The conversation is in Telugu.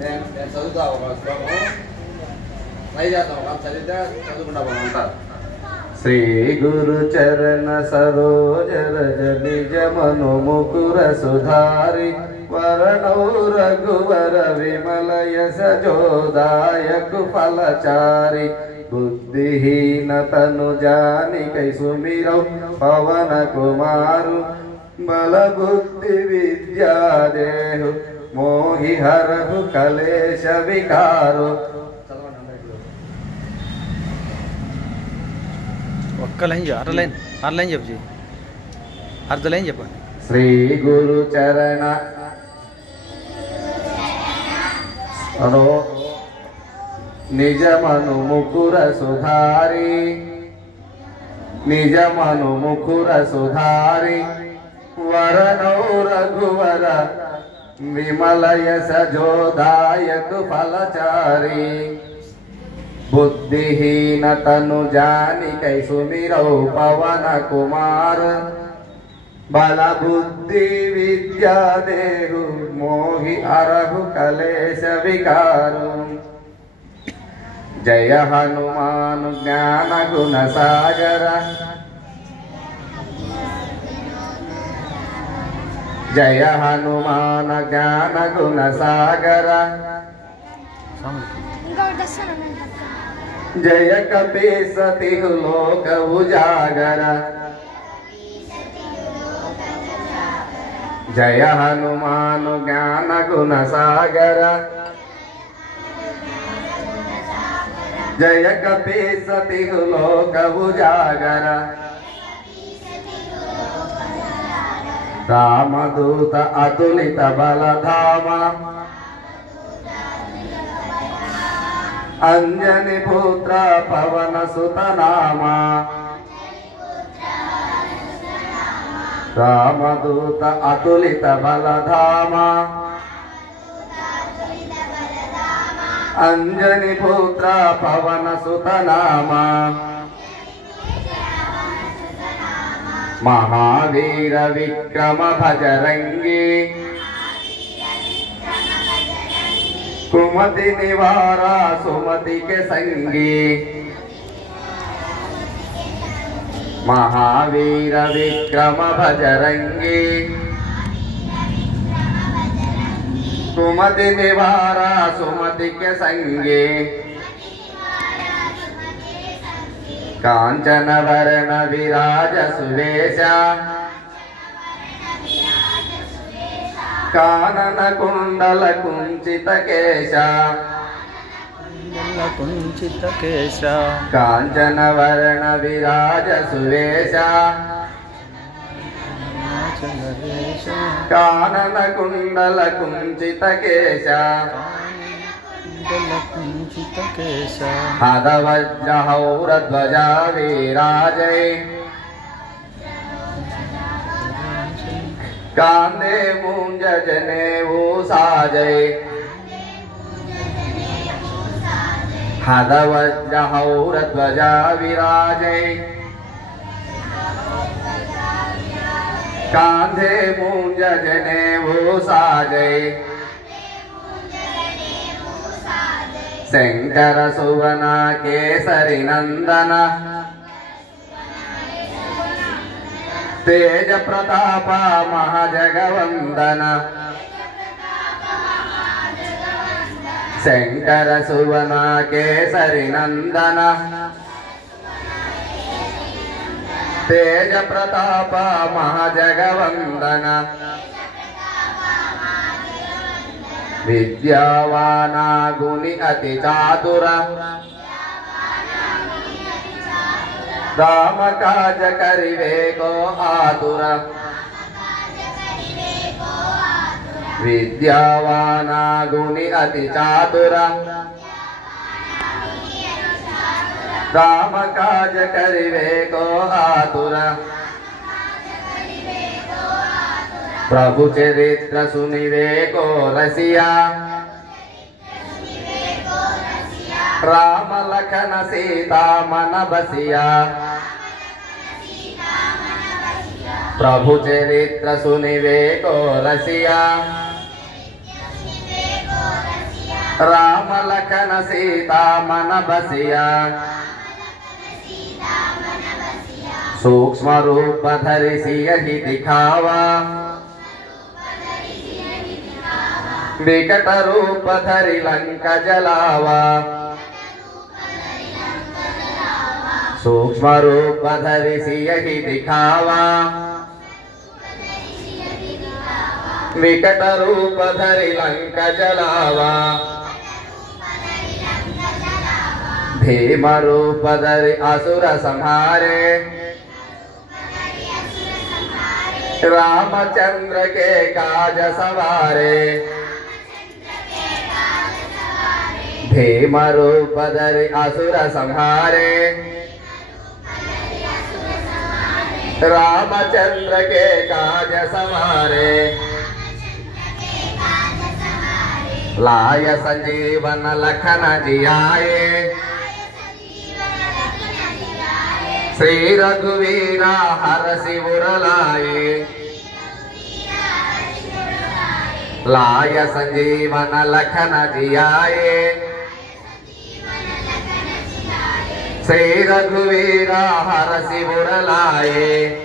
నేను చదువుతా ఒక శ్లోకం ట్రై చేద్దాం ఒక చదివితే చదువుకుంటా ఉంటారు. శ్రీ గురు చరణ సరోజ రజ నిజ మను ముకుర సుధారి వరణౌ రఘువర విమల యశ జోదాయకు ఫలచారి బుద్ధిహీన తను జానికై సుమిరౌ పవన కుమారు బల బుద్ధి విద్యా దేహు మోహి హరహు కలేశ వికారు. ఒక్క లైన్ ఆరు లైన్ చెప్పు, అర్ధ లైన్ చెప్పండి. శ్రీ గురు చరణ నిజమను ముకుర సుధారి నిజమను ముకుర సుధారి వరణౌ రఘువర విమల యశ జోదాయకు ఫలచారి బుద్ధిహీన తను జానికై సుమిరౌ పవన కుమార్ బల బుద్ధి విద్యా దేహు మోహి అరహు కలేశ వికారు. జయ హనుమాను జ్ఞాన గుణ సాగర జయ హనుమాన జ్ఞాన గుణ సాగర జయ కపీసతి లోక ఉజాగర జయ హనుమాను జ్ఞాన గుణ సాగర జయ కపీసతి లోక ఉజాగర రామదూత అతులిత బలధామ అంజని పుత్ర పవన సుత నామ రామదూత అతులిత బలధామ అంజని పుత్ర పవన సుత నామ మహావీర విక్రమ భజరంగి కుమతి నివార సుమతి के संगी महावीर विक्रम भजरंगी कुमति निवार सुमति के संगी कांचन वर्ण विराज सुवेश कानन कुंडल कुंचित केश कांचन वर्ण विराज सुवेश कानन कुंडल कुंचित केश हदवज्रहौरध्वजा विराजै कांदे मूंज जनेऊ साजै हदवज्रहौरध्वजा विराजै कांधे मूंज जनेऊ साजै शंकर सुवन केसरी नंदन तेज प्रताप महाजगवंदन शंकर सुवन केसरी नंदन तेज प्रताप महाजगवंदन विद्यावाना गुणी अति चातुर राम काज करिवे को आतुर विद्यावाना गुणी अति चातुर राम काज करिवे को आतुर प्रभु चरित्र सुनिवे को रसिया राम लखन सीता मन बसिया प्रभु चरित्र सुनिवे को रसिया राम लखन सीता मन बसिया सूक्ष्म रूप धरि सियहि दिखावा विकट रूप धरि लंका जलावा सूक्ष्म रूप धरि सियहि दिखावा विकट रूप धरि लंका जलावा भीम रूप धरि असुर संहारे रामचंद्र के काज सवारे भीम रूप धरि असुर संहारे रामचंद्र के काज सवारे लाय संजीवन लखन जियाए श्री रघुवीरा हरषि उर लाए लाय संजीवन लखन जियाए श्री रघुवीरा हरषि उर लाए